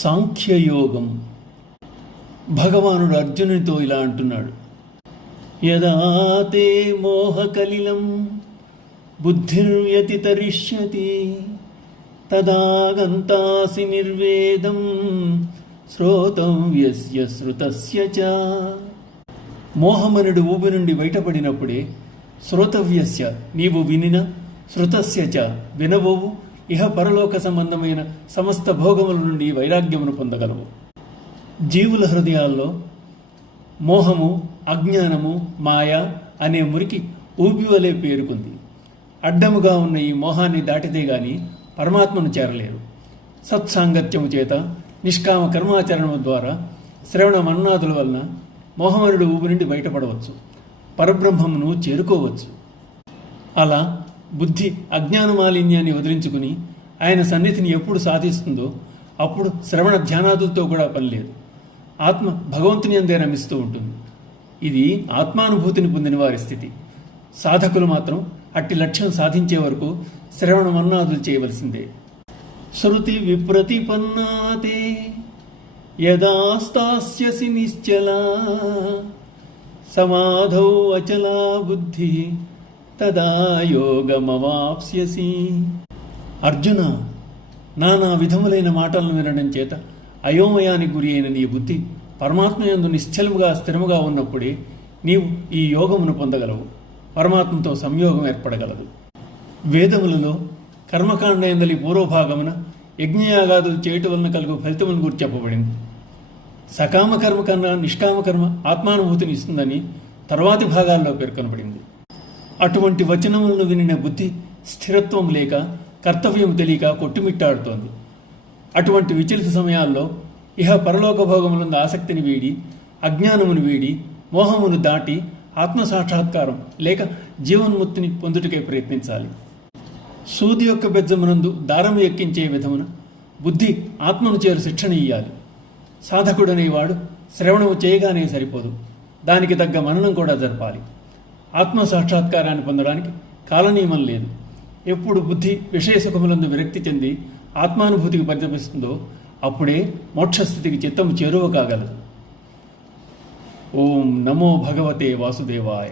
సాంఖ్యయోగం. భగవానుడు అర్జునునితో ఇలా అంటున్నాడు: యదా తే మోహకలిలం బుద్ధిర్వ్యతితరిష్యతి తదా గంతాసి నిర్వేదం శ్రోతవ్యస్య శ్రుతస్య చ. మోహమనుడు ఊబి నుండి బయటపడినప్పుడే శ్రోతవ్యస్య నీవు వినిన, శ్రుతస్య చ వినబోవు ఇహ పరలోక సంబంధమైన సమస్త భోగముల నుండి వైరాగ్యమును పొందగలవు. జీవుల హృదయాల్లో మోహము, అజ్ఞానము, మాయ అనే మురికి ఊబి వలె పేరుకుంది. అడ్డముగా ఉన్న ఈ మోహాన్ని దాటితే గాని పరమాత్మను చేరలేరు. సత్సాంగత్యము చేత నిష్కామ కర్మాచరణము ద్వారా శ్రవణ మన్నాదుల వలన మోహమనుడు ఊబి నుండి బయటపడవచ్చు, పరబ్రహ్మమును చేరుకోవచ్చు. అలా బుద్ధి అజ్ఞాన మాలిన్యాన్ని వదిలించుకుని ఆయన సన్నిధిని ఎప్పుడు సాధిస్తుందో అప్పుడు శ్రవణ ధ్యానాదులతో కూడా పనిలేదు. ఆత్మ భగవంతుని అందే రమిస్తూ ఉంటుంది. ఇది ఆత్మానుభూతిని పొందిన వారి స్థితి. సాధకులు మాత్రం అట్టి లక్ష్యం సాధించే వరకు శ్రవణ మన్నాదులు చేయవలసిందే. శృతి విప్రతిపన్నాతే యదా స్థాస్యసి నిశ్చలా సమాధౌ అచలా బుద్ధి తదా యోగమవాప్స్యసి. అర్జున, నానా విధములైన మాటలను వినడం చేత అయోమయానికి గురి అయిన నీ బుద్ధి పరమాత్మయందు నిశ్చలముగా స్థిరముగా ఉన్నప్పుడే నీవు ఈ యోగమును పొందగలవు, పరమాత్మతో సంయోగం ఏర్పడగలదు. వేదములలో కర్మకాండ ఎందలి పూర్వభాగమున యజ్ఞయాగాదులు చేయటం వలన కలుగు ఫలితములను గురించి చెప్పబడింది. సకామ కర్మ కన్నా నిష్కామ కర్మ ఆత్మానుభూతిని ఇస్తుందని తర్వాతి భాగాల్లో పేర్కొనబడింది. అటువంటి వచనములను వినిన బుద్ధి స్థిరత్వం లేక కర్తవ్యం తెలియక కొట్టుమిట్టాడుతోంది. అటువంటి విచలిత సమయాల్లో ఇహ పరలోక భోగములందు ఆసక్తిని వీడి, అజ్ఞానమును వీడి, మోహమును దాటి ఆత్మసాక్షాత్కారం లేక జీవన్ముక్తిని పొందుటకే ప్రయత్నించాలి. సూది యొక్క బెజ్జమునందు దారము ఎక్కించే విధమున బుద్ధి ఆత్మను చేరు శిక్షణ ఇయ్యాలి. సాధకుడనేవాడు శ్రవణము చేయగానే సరిపోదు, దానికి తగ్గ మననం కూడా జరపాలి. ఆత్మ సాక్షాత్కారాన్ని పొందడానికి కాలనియమం లేదు. ఎప్పుడు బుద్ధి విషయ సుఖములందు విరక్తి చెంది ఆత్మానుభూతికి పరితపిస్తుందో అప్పుడే మోక్షస్థితికి చిత్తము చేరువ కాగలదు. ఓం నమో భగవతే వాసుదేవాయ.